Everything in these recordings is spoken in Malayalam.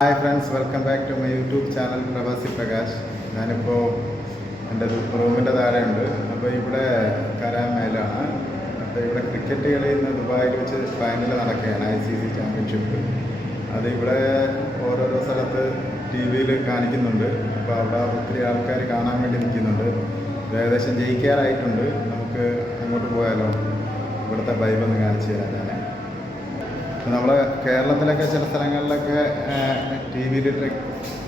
Hi friends welcome back to my YouTube channel Pravasi Prakash ഞാനിപ്പോൾ എന്റെ റൂമിന്റെ താഴെയുണ്ട്. അപ്പോൾ ഇവിടെ കരാമേലാണ്. അപ്പോൾ ഇവിടെ ക്രിക്കറ്റ് കളി ഇന്ന് ദുബായിൽ വെച്ച് ഫൈനൽ നടക്കുകയാണ് ഐ സി സി ചാമ്പ്യൻഷിപ്പ് അത് ഇവിടെ ഓരോരോ സ്ഥലത്ത് ടി വിയിൽ കാണിക്കുന്നുണ്ട്. അപ്പോൾ അവിടെ ഒത്തിരി ആൾക്കാർ കാണാൻ വേണ്ടി നിൽക്കുന്നുണ്ട്. ഏകദേശം ജയിക്കാറായിട്ടുണ്ട്. നമുക്ക് അങ്ങോട്ട് പോയാലോ? ഇവിടുത്തെ ബൈബ് ഒന്ന് കാണിച്ചു തരാം ഞാൻ നമ്മൾ കേരളത്തിലൊക്കെ ചില സ്ഥലങ്ങളിലൊക്കെ ടി വിയിലിട്ട്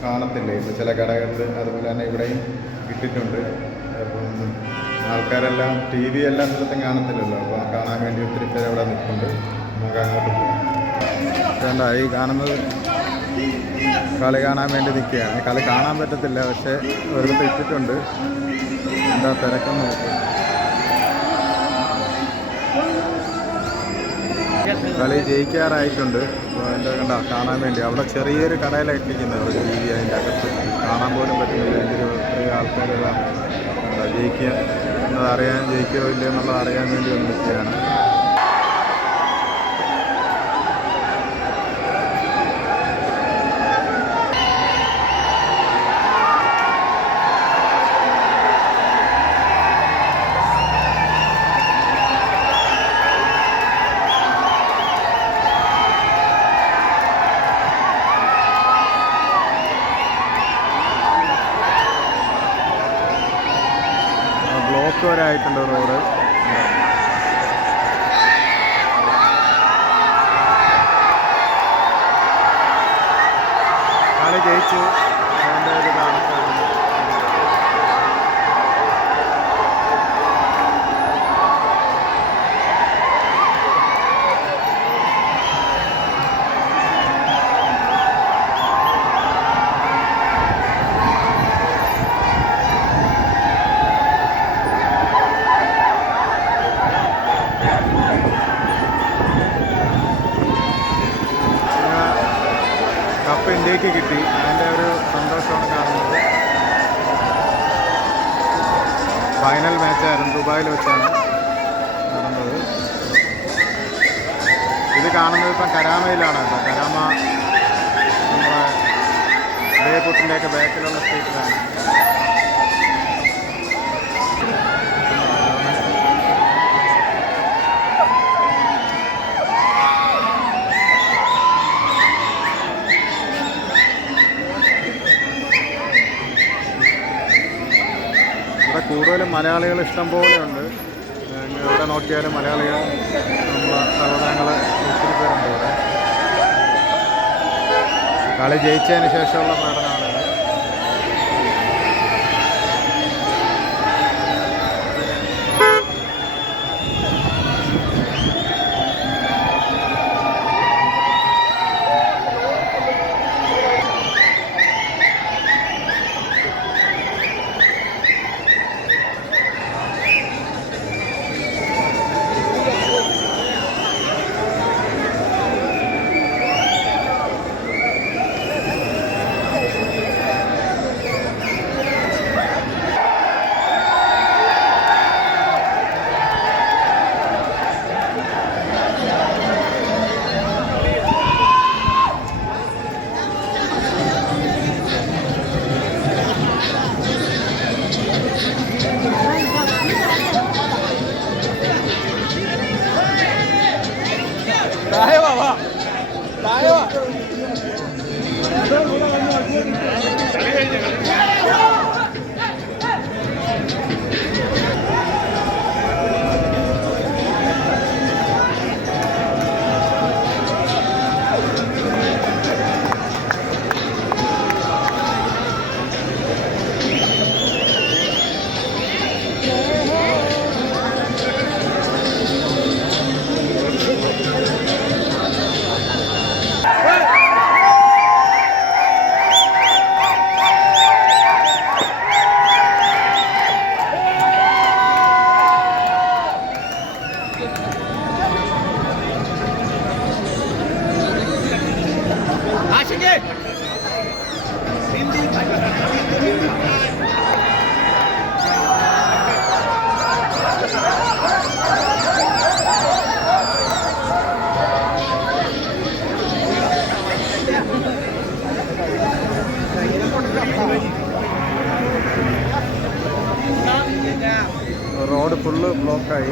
കാണത്തില്ലേ? ഇപ്പോൾ ചില കടകളിൽ അതുപോലെ തന്നെ ഇവിടെയും ഇട്ടിട്ടുണ്ട് അപ്പം ആൾക്കാരെല്ലാം ടി വി എല്ലാ സ്ഥലത്തും കാണത്തില്ലല്ലോ. അപ്പോൾ കാണാൻ വേണ്ടി ഒത്തിരി പേര് അവിടെ നിൽക്കുന്നുണ്ട് നമുക്ക് അങ്ങോട്ട് പോകാം ഈ കാണുന്നത്? കളി കാണാൻ വേണ്ടി നിൽക്കുകയാണ്. കളി കാണാൻ പറ്റത്തില്ല പക്ഷേ ഒരു ഇട്ടിട്ടുണ്ട്. എന്താ തിരക്കെന്ന് നോക്കും. കളി ജയിക്കാറായിട്ടുണ്ട്. അപ്പോൾ അതിന്റെ കണ്ട കാണാൻ വേണ്ടി. അവിടെ ചെറിയൊരു കടയിലാണ് ഇട്ടിരിക്കുന്നത് ഒരു ടി വി അതിന്റെ അകത്ത്. കാണാൻ പോലും പറ്റുന്നില്ല. ഇതിൽ ഒത്തിരി ആൾക്കാരെല്ലാം ജയിക്കുക അറിയാൻ ജയിക്കുകയോ ഇല്ലയോ എന്നുള്ളത് അറിയാൻ വേണ്ടി വന്ന് നിൽക്കുകയാണ് ആയിട്ടുണ്ട് റോഡ്? കളി ജയിച്ചു അതിന്റെ ഒരു ഇതാണ് കാണുന്നത് പിന്നെ കപ്പ് കിട്ടി. അതിന്റെ ഒരു സന്തോഷമാണ് കാണുന്നത്. ഫൈനൽ മാച്ചായിരുന്നു ദുബായിൽ വെച്ചാണ് നടന്നത്. ഇത് കാണുന്നത് ഇപ്പം കരാമയിലാണ് കേട്ടോ. കരാമ നമ്മുടെ ഉദയപുത്തിന്റെയൊക്കെ ബാക്കിലുള്ള സ്ട്രീറ്റിലാണ് ഇവിടെ കൂടുതലും മലയാളികൾ ഇഷ്ടം പോലെ ഉണ്ട്. എവിടെ നോക്കിയാലും മലയാളികൾ സഹോദരങ്ങൾ ഒത്തിരി പേരുണ്ട് ഇവിടെ. കളി ജയിച്ചതിന് ശേഷമുള്ള പ്രകടനമാണ് 来吧 റോഡ് ഫുള്ള് ബ്ലോക്കായി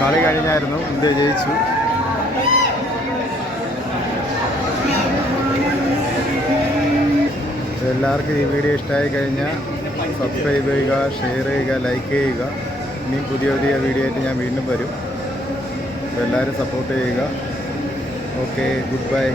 കളി കഴിഞ്ഞായിരുന്നു. ഇന്ത്യ ജയിച്ചു. എല്ലാവർക്കും ഈ വീഡിയോ ഇഷ്ടമായി കഴിഞ്ഞാൽ സബ്സ്ക്രൈബ് ചെയ്യുക ഷെയർ ചെയ്യുക ലൈക്ക് ചെയ്യുക. ഇനിയും പുതിയ പുതിയ വീഡിയോ ആയിട്ട് ഞാൻ വീണ്ടും വരും. എല്ലാവരും സപ്പോർട്ട് ചെയ്യുക. Okay good bye